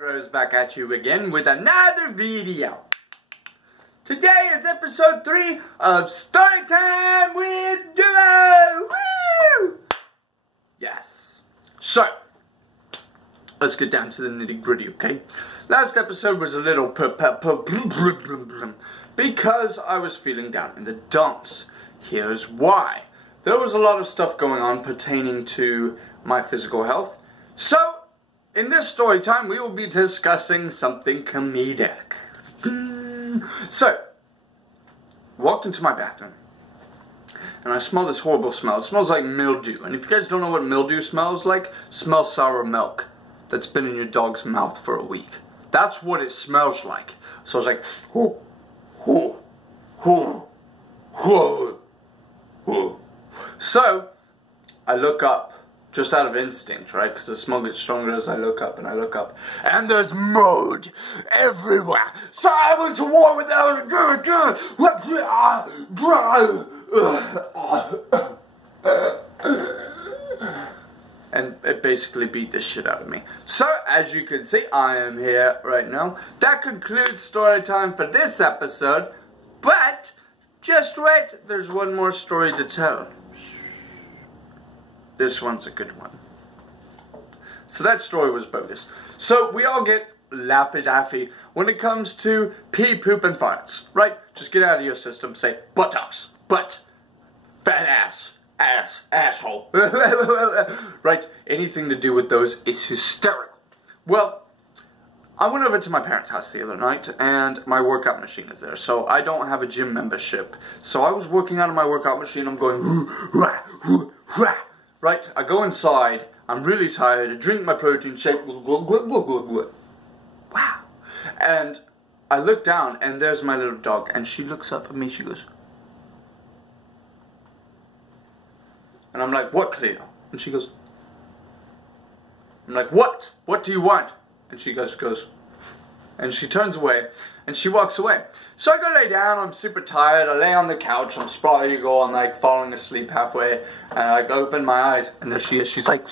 Rose back at you again with another video. Today is episode 3 of Storytime with Duo. Woo! Yes. So, let's get down to the nitty gritty, okay? Last episode was a little because I was feeling down in the dumps. Here's why. There was a lot of stuff going on pertaining to my physical health. So, in this story time, we will be discussing something comedic. So, walked into my bathroom, and I smell this horrible smell. It smells like mildew. And if you guys don't know what mildew smells like, smell sour milk that's been in your dog's mouth for a week. That's what it smells like. So I was like, whoo, whoo, whoo, whoo, whoo. So, I look up. Just out of instinct, right? Because the smell gets stronger as I look up, and there's mold everywhere. So I went to war with that. And it basically beat the shit out of me. So, as you can see, I am here right now. That concludes story time for this episode. But, just wait, there's one more story to tell. This one's a good one. So that story was bogus. So we all get Laffy Daffy when it comes to pee, poop, and farts, right? Just get out of your system, say buttocks, butt, fat ass, ass, asshole. Right? Anything to do with those is hysterical. Well, I went over to my parents' house the other night, and my workout machine is there. So I don't have a gym membership. So I was working out of my workout machine. I'm going, right, I go inside, I'm really tired, I drink my protein shake, wow. And I look down, and there's my little dog, and she looks up at me, she goes, and I'm like, what, Cleo? And she goes, I'm like, what? What do you want? And she goes, and she turns away, and she walks away. So I go lay down, I'm super tired, I lay on the couch, I'm sprawling, I'm like falling asleep halfway, and I open my eyes, and there she is, she's like,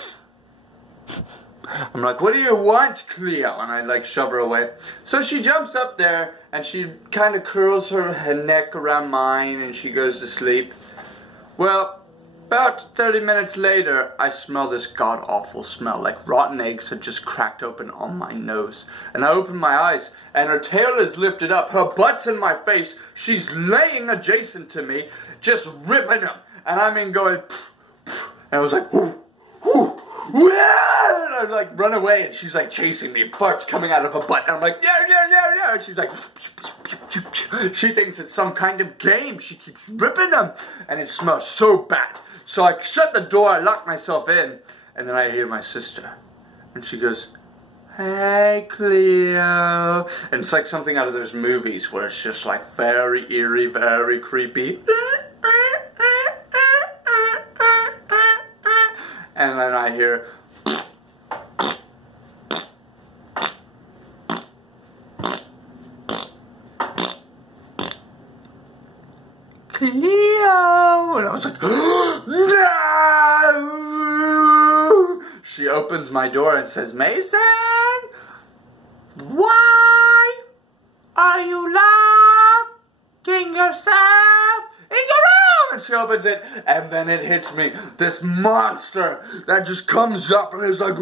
I'm like, what do you want, Cleo? And I like shove her away. So she jumps up there, and she kind of curls her neck around mine, and she goes to sleep. Well, about 30 minutes later, I smell this god-awful smell, like rotten eggs had just cracked open on my nose. And I open my eyes, and her tail is lifted up, her butt's in my face, she's laying adjacent to me, just ripping them. And I mean going, and I was like, whoo, whoo, whoo, and I like run away, and she's like chasing me, farts coming out of her butt, and I'm like, yeah, yeah, yeah, yeah, and she's like, she thinks it's some kind of game, she keeps ripping them, and it smells so bad. So I shut the door, I lock myself in, and then I hear my sister. And she goes, hey, Cleo. And it's like something out of those movies where it's just like very eerie, very creepy. And then I hear, Cleo! And I was like, no! She opens my door and says, Mason, why are you locking yourself in your room? And she opens it, and then it hits me. This monster that just comes up and is like,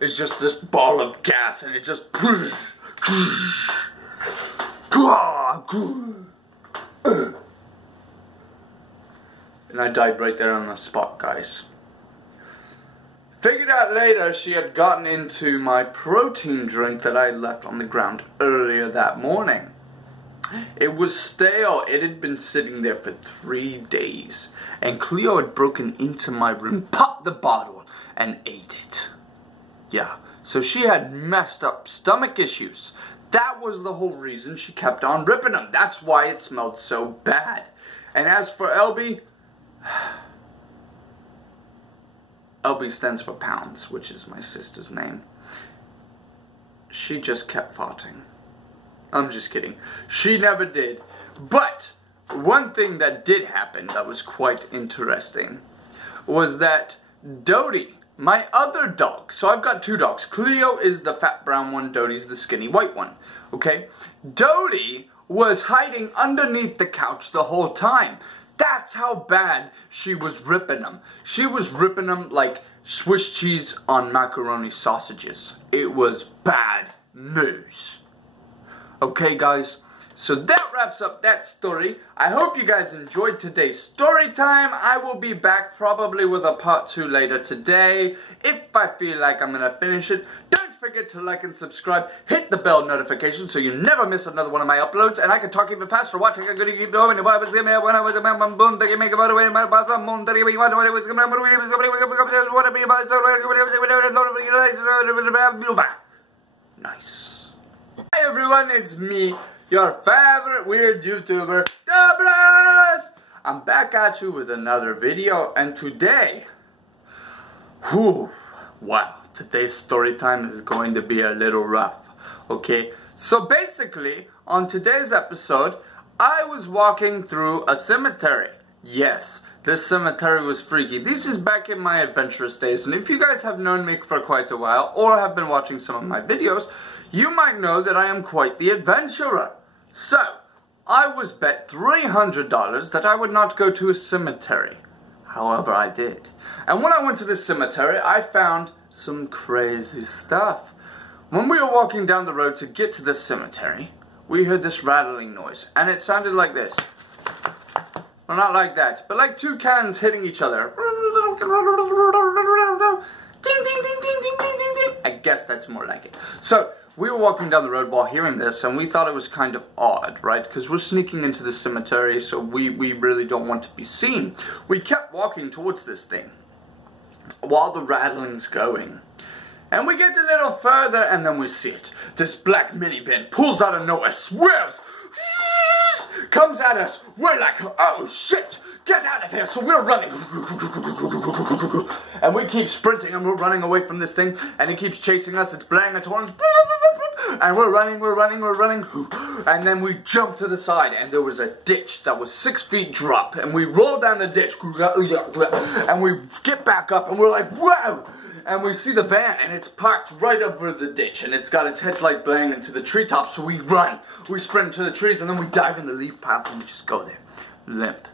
it's just this ball of gas, and it just, and I died right there on the spot, guys. Figured out later she had gotten into my protein drink that I left on the ground earlier that morning. It was stale. It had been sitting there for 3 days. And Cleo had broken into my room, popped the bottle, and ate it. Yeah, so she had messed up stomach issues. That was the whole reason she kept on ripping them. That's why it smelled so bad. And as for LB, LB stands for pounds, which is my sister's name. She just kept farting. I'm just kidding. She never did. But one thing that did happen that was quite interesting was that Dodie my other dog, so I've got two dogs. Cleo is the fat brown one, Dodie's the skinny white one, okay? Dodie was hiding underneath the couch the whole time. That's how bad she was ripping them. She was ripping them like Swiss cheese on macaroni sausages. It was bad news. Okay, guys? So that wraps up that story. I hope you guys enjoyed today's story time. I will be back probably with a part 2 later today. If I feel like I'm gonna finish it, don't forget to like and subscribe. Hit the bell notification so you never miss another one of my uploads. And I can talk even faster. Watch, I can keep going. When I was nice. Hi everyone, it's me, your favorite weird YouTuber, Dobras! I'm back at you with another video, and today, wow, today's story time is going to be a little rough, okay? So basically, on today's episode, I was walking through a cemetery. Yes, this cemetery was freaky. This is back in my adventurous days, and if you guys have known me for quite a while, or have been watching some of my videos, you might know that I am quite the adventurer. So, I was bet $300 that I would not go to a cemetery. However, I did. And when I went to this cemetery, I found some crazy stuff. When we were walking down the road to get to this cemetery, we heard this rattling noise, and it sounded like this. Well, not like that, but like two cans hitting each other. Ding, ding, ding, ding, ding, ding, ding, ding. I guess that's more like it. So, we were walking down the road while hearing this, and we thought it was kind of odd, right? Because we're sneaking into the cemetery, so we really don't want to be seen. We kept walking towards this thing while the rattling's going. And we get a little further, and then we see it. This black minivan pulls out of nowhere, swerves, comes at us. We're like, oh shit, get out of here. So we're running. And we keep sprinting, and we're running away from this thing, and it keeps chasing us. It's blaring its horns. And we're running. And then we jump to the side, and there was a ditch that was 6 feet drop, and we roll down the ditch, and we get back up, and we're like, whoa! And we see the van, and it's parked right over the ditch, and it's got its headlight blaring into the treetops, so we run. We sprint into the trees, and then we dive in the leaf path, and we just go there. Limp.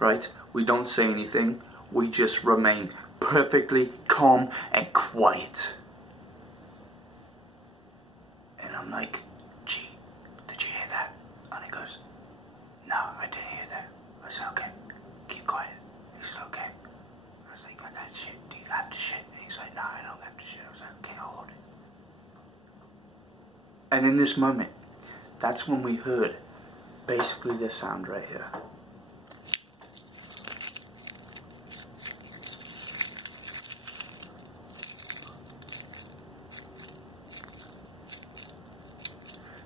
Right? We don't say anything. We just remain perfectly calm and quiet. And I'm like, gee, did you hear that? And he goes, no, I didn't hear that. I said, okay, keep quiet. He said, okay. I was like, that shit, do you have to shit? And he's like, no, I don't have to shit. I was like, okay, I'll hold it. And in this moment, that's when we heard basically this sound right here.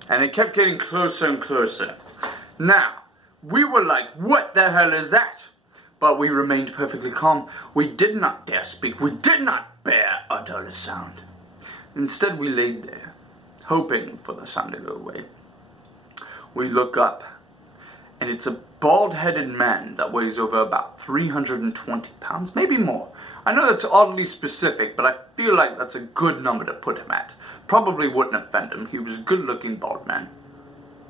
And it kept getting closer and closer. Now, we were like, what the hell is that? But we remained perfectly calm. We did not dare speak. We did not dare utter a sound. Instead, we laid there, hoping for the sound to go away. We look up, and it's a bald-headed man that weighs over about 320 pounds, maybe more. I know that's oddly specific, but I feel like that's a good number to put him at. Probably wouldn't offend him. He was a good-looking bald man.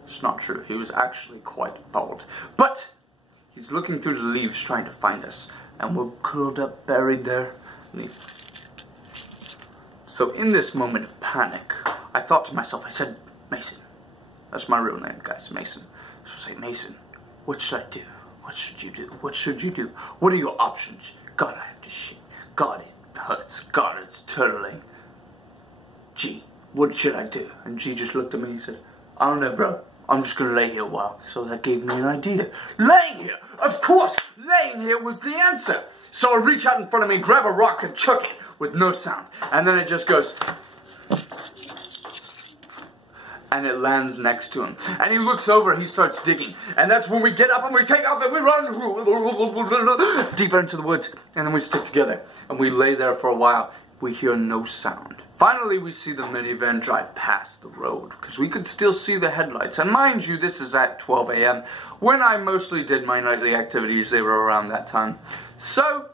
It's not true. He was actually quite bald. But he's looking through the leaves trying to find us, and we're curled up, buried there. So in this moment of panic, I thought to myself, I said, Mason. That's my real name, guys, Mason. So I say, Mason, what should I do? What should you do? What should you do? What are your options? God, I have to shit. God, it hurts. God, it's turtling. G, what should I do? And G just looked at me and he said, I don't know, bro. I'm just gonna lay here a while. So that gave me an idea. Laying here! Of course, laying here was the answer. So I reach out in front of me, grab a rock, and chuck it with no sound. And then it just goes... and it lands next to him. And he looks over, he starts digging. And that's when we get up and we take off and we run deeper into the woods. And then we stick together. And we lay there for a while. We hear no sound. Finally, we see the minivan drive past the road, because we could still see the headlights. And mind you, this is at 12 a.m. When I mostly did my nightly activities, they were around that time. So,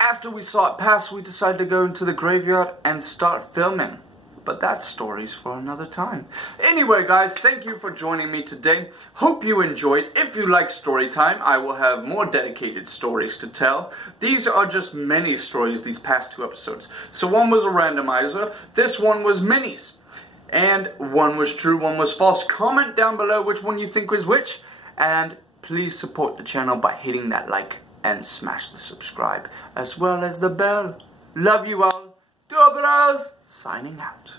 after we saw it pass, we decided to go into the graveyard and start filming. But that story's for another time. Anyway, guys, thank you for joining me today. Hope you enjoyed. If you like story time, I will have more dedicated stories to tell. These are just mini stories, these past 2 episodes. So one was a randomizer. This one was minis. And one was true, one was false. Comment down below which one you think was which. And please support the channel by hitting that like and smash the subscribe, as well as the bell. Love you all. Dobros! Signing out.